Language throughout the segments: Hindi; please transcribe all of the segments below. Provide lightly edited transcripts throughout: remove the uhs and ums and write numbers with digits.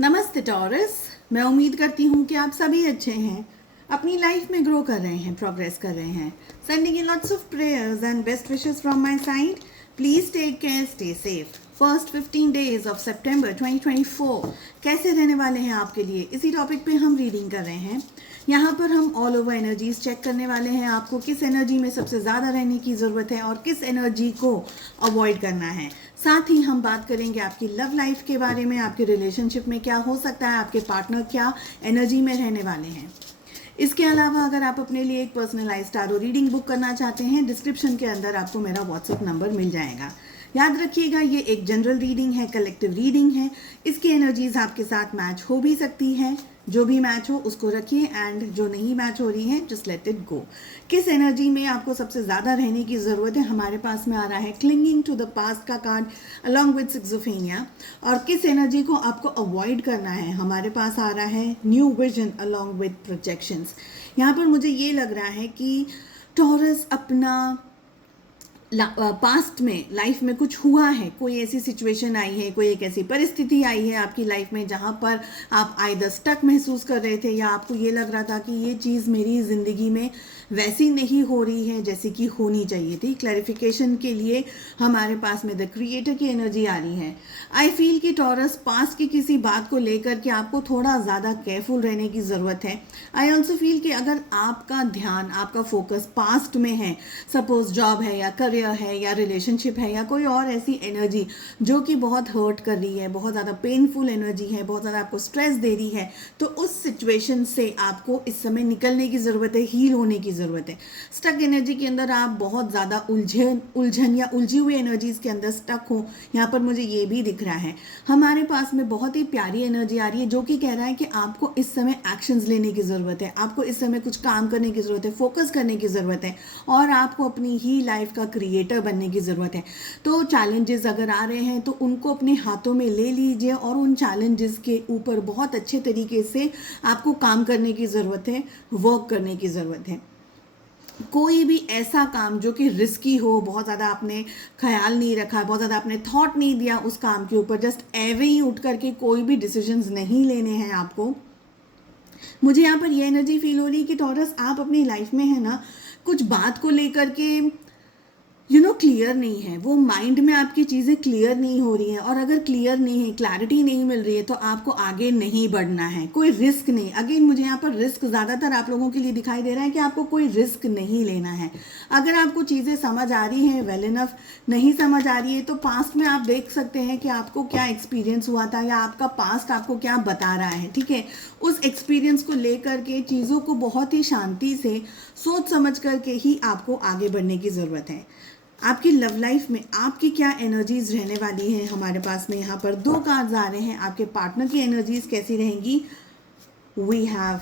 नमस्ते टॉरस। मैं उम्मीद करती हूँ कि आप सभी अच्छे हैं, अपनी लाइफ में ग्रो कर रहे हैं, प्रोग्रेस कर रहे हैं। Sending in lots of prayers and best wishes from my side. Please take care, stay safe. First 15 days of September 2024 कैसे रहने वाले हैं आपके लिए, इसी टॉपिक पे हम रीडिंग कर रहे हैं। यहाँ पर हम ऑल ओवर एनर्जीज चेक करने वाले हैं, आपको किस एनर्जी में सबसे ज़्यादा रहने की ज़रूरत है और किस एनर्जी को अवॉइड करना है। साथ ही हम बात करेंगे आपकी लव लाइफ के बारे में, आपके रिलेशनशिप में क्या हो सकता है, आपके पार्टनर क्या एनर्जी में रहने वाले हैं। इसके अलावा अगर आप अपने लिए एक पर्सनलाइज्ड टारो रीडिंग बुक करना चाहते हैं, डिस्क्रिप्शन के अंदर आपको मेरा व्हाट्सएप नंबर मिल जाएगा। याद रखिएगा, ये एक जनरल रीडिंग है, कलेक्टिव रीडिंग है। इसकी एनर्जीज आपके साथ मैच हो भी सकती है, जो भी मैच हो उसको रखिए, एंड जो नहीं मैच हो रही है जस्ट लेट इट गो। किस एनर्जी में आपको सबसे ज़्यादा रहने की ज़रूरत है, हमारे पास में आ रहा है क्लिंगिंग टू द पास्ट का कार्ड अलॉन्ग विद सिक्सोफेनिया। और किस एनर्जी को आपको अवॉइड करना है, हमारे पास आ रहा है new vision along with projections. यहाँ पर मुझे ये लग रहा है कि टॉरस अपना पास्ट में लाइफ में कुछ हुआ है, कोई ऐसी सिचुएशन आई है, कोई एक ऐसी परिस्थिति आई है आपकी लाइफ में जहाँ पर आप आइदर स्टक महसूस कर रहे थे या आपको ये लग रहा था कि ये चीज़ मेरी ज़िंदगी में वैसी नहीं हो रही है जैसी कि होनी चाहिए थी। क्लैरिफिकेशन के लिए हमारे पास में द क्रिएटर की एनर्जी आ रही है। आई फील कि टॉरस पास्ट की किसी बात को लेकर के आपको थोड़ा ज़्यादा केयरफुल रहने की ज़रूरत है। आई ऑल्सो फील कि अगर आपका ध्यान, आपका फोकस पास्ट में है, सपोज जॉब है या करियर है या रिलेशनशिप है या कोई और ऐसी एनर्जी जो कि बहुत हर्ट कर रही है, बहुत ज़्यादा पेनफुल एनर्जी है, बहुत ज़्यादा आपको स्ट्रेस दे रही है, तो उस सिचुएशन से आपको इस समय निकलने की ज़रूरत है, हील होने की ज़रूरत है। स्टक एनर्जी के अंदर आप बहुत ज़्यादा उलझन या उलझी हुई एनर्जीज के अंदर स्टक हो, यहाँ पर मुझे ये भी दिख रहा है। हमारे पास में बहुत ही प्यारी एनर्जी आ रही है जो कि कह रहा है कि आपको इस समय एक्शंस लेने की ज़रूरत है, आपको इस समय कुछ काम करने की ज़रूरत है, फोकस करने की ज़रूरत है और आपको अपनी ही लाइफ का क्रिएटर बनने की ज़रूरत है। तो चैलेंजेस अगर आ रहे हैं तो उनको अपने हाथों में ले लीजिए और उन चैलेंजेस के ऊपर बहुत अच्छे तरीके से आपको काम करने की ज़रूरत है, वर्क करने की ज़रूरत है। कोई भी ऐसा काम जो कि रिस्की हो, बहुत ज़्यादा आपने ख्याल नहीं रखा, बहुत ज़्यादा आपने थॉट नहीं दिया उस काम के ऊपर, जस्ट एवे ही उठ करके कोई भी डिसीजंस नहीं लेने हैं आपको। मुझे यहाँ पर ये एनर्जी फील हो रही है कि टॉरस आप अपनी लाइफ में है ना, कुछ बात को लेकर के क्लियर नहीं है, वो माइंड में आपकी चीज़ें क्लियर नहीं हो रही हैं, और अगर क्लियर नहीं है, क्लैरिटी नहीं मिल रही है तो आपको आगे नहीं बढ़ना है। कोई रिस्क नहीं, अगेन मुझे यहाँ पर रिस्क ज़्यादातर आप लोगों के लिए दिखाई दे रहा है कि आपको कोई रिस्क नहीं लेना है। अगर आपको चीज़ें समझ आ रही हैं वेल इनफ, नहीं समझ आ रही है तो पास्ट में आप देख सकते हैं कि आपको क्या एक्सपीरियंस हुआ था या आपका पास्ट आपको क्या बता रहा है, ठीक है। उस एक्सपीरियंस को लेकर के चीज़ों को बहुत ही शांति से सोच समझ करके ही आपको आगे बढ़ने की ज़रूरत है। आपकी लव लाइफ में आपकी क्या एनर्जीज रहने वाली हैं, हमारे पास में यहाँ पर दो कार्ड्स आ रहे हैं। आपके पार्टनर की एनर्जीज कैसी रहेंगी, we have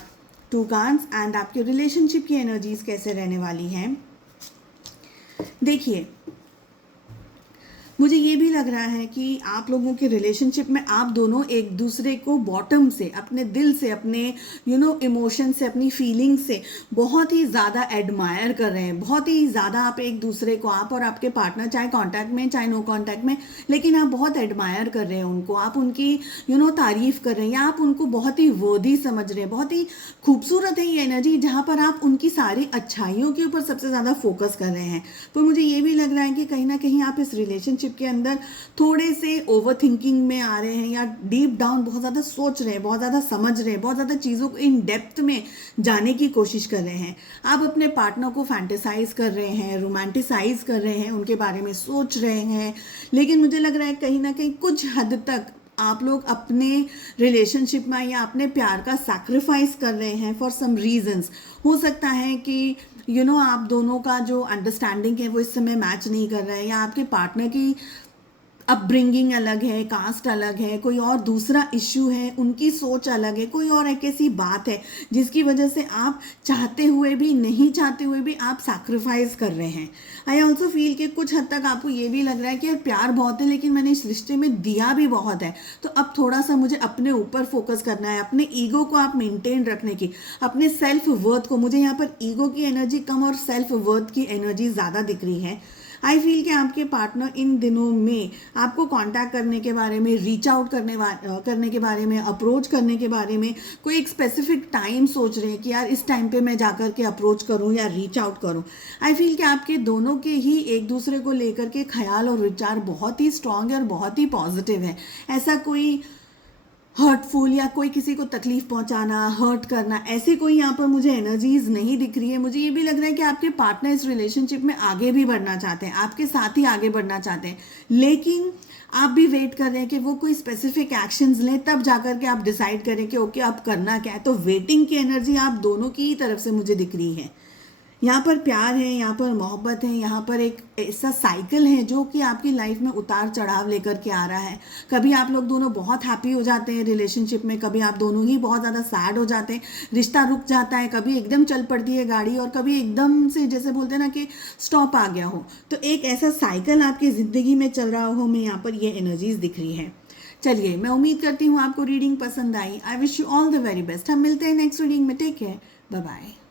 two cards, and आपके रिलेशनशिप की एनर्जीज कैसे रहने वाली हैं। देखिए, मुझे ये भी लग रहा है कि आप लोगों के रिलेशनशिप में आप दोनों एक दूसरे को बॉटम से, अपने दिल से, अपने इमोशन से, अपनी फीलिंग से बहुत ही ज़्यादा एडमायर कर रहे हैं। बहुत ही ज़्यादा आप एक दूसरे को, आप और आपके पार्टनर, चाहे कांटेक्ट में चाहे नो कांटेक्ट में, लेकिन आप बहुत एडमायर कर रहे हैं उनको, आप उनकी तारीफ़ कर रहे हैं या आप उनको बहुत ही वर्दी समझ रहे हैं। बहुत ही खूबसूरत है ये एनर्जी जहाँ पर आप उनकी सारी अच्छाइयों के ऊपर सबसे ज़्यादा फोकस कर रहे हैं। तो मुझे ये भी लग रहा है कि कहीं ना कहीं आप इस रिलेशनशिप के अंदर थोड़े से ओवर थिंकिंग में आ रहे हैं या डीप डाउन बहुत ज़्यादा सोच रहे हैं, बहुत ज़्यादा समझ रहे हैं, बहुत ज़्यादा चीज़ों को इन डेप्थ में जाने की कोशिश कर रहे हैं। आप अपने पार्टनर को फैंटेसाइज कर रहे हैं, रोमांटिसाइज कर रहे हैं, उनके बारे में सोच रहे हैं, लेकिन मुझे लग रहा है कहीं ना कहीं कुछ हद तक आप लोग अपने रिलेशनशिप में या अपने प्यार का सैक्रिफाइस कर रहे हैं फॉर सम रीजंस। हो सकता है कि आप दोनों का जो अंडरस्टैंडिंग है वो इस समय मैच नहीं कर रहा है, या आपके पार्टनर की अपब्रिंगिंग अलग है, कास्ट अलग है, कोई और दूसरा इश्यू है, उनकी सोच अलग है, कोई और एक ऐसी बात है जिसकी वजह से आप चाहते हुए भी नहीं चाहते हुए भी आप सैक्रिफाइस कर रहे हैं। आई ऑल्सो फील कि कुछ हद तक आपको ये भी लग रहा है कि यार प्यार बहुत है लेकिन मैंने इस रिश्ते में दिया भी बहुत है, तो अब थोड़ा सा मुझे अपने ऊपर फोकस करना है, अपने ईगो को आप मेंटेन रखने की, अपने सेल्फ वर्थ को। मुझे यहाँ पर ईगो की एनर्जी कम और सेल्फ वर्थ की एनर्जी ज़्यादा दिख रही है। आई फील कि आपके पार्टनर इन दिनों में आपको कांटेक्ट करने के बारे में, रीच आउट करने के बारे में, अप्रोच करने के बारे में कोई एक स्पेसिफिक टाइम सोच रहे हैं कि यार इस टाइम पे मैं जाकर के अप्रोच करूं या रीच आउट करूं। आई फील कि आपके दोनों के ही एक दूसरे को लेकर के ख्याल और विचार बहुत ही स्ट्रांग है और बहुत ही पॉजिटिव है। ऐसा कोई हर्टफुल या कोई किसी को तकलीफ पहुंचाना, हर्ट करना, ऐसे कोई यहाँ पर मुझे एनर्जीज नहीं दिख रही है। मुझे ये भी लग रहा है कि आपके पार्टनर इस रिलेशनशिप में आगे भी बढ़ना चाहते हैं, आपके साथ ही आगे बढ़ना चाहते हैं, लेकिन आप भी वेट कर रहे हैं कि वो कोई स्पेसिफिक एक्शंस लें, तब जाकर के आप डिसाइड करें कि ओके अब करना क्या है। तो वेटिंग की एनर्जी आप दोनों की ही तरफ से मुझे दिख रही है। यहाँ पर प्यार है, यहाँ पर मोहब्बत है, यहाँ पर एक ऐसा साइकिल है जो कि आपकी लाइफ में उतार चढ़ाव लेकर के आ रहा है। कभी आप लोग दोनों बहुत हैप्पी हो जाते हैं रिलेशनशिप में, कभी आप दोनों ही बहुत ज़्यादा सैड हो जाते हैं, रिश्ता रुक जाता है, कभी एकदम चल पड़ती है गाड़ी और कभी एकदम से जैसे बोलते हैं ना कि स्टॉप आ गया हो। तो एक ऐसा साइकिल आपकी ज़िंदगी में चल रहा हो, हमें यहाँ पर ये एनर्जीज दिख रही है। चलिए, मैं उम्मीद करती हूँ आपको रीडिंग पसंद आई। I wish you all the very best. हम मिलते हैं नेक्स्ट रीडिंग में। Take care, bye bye.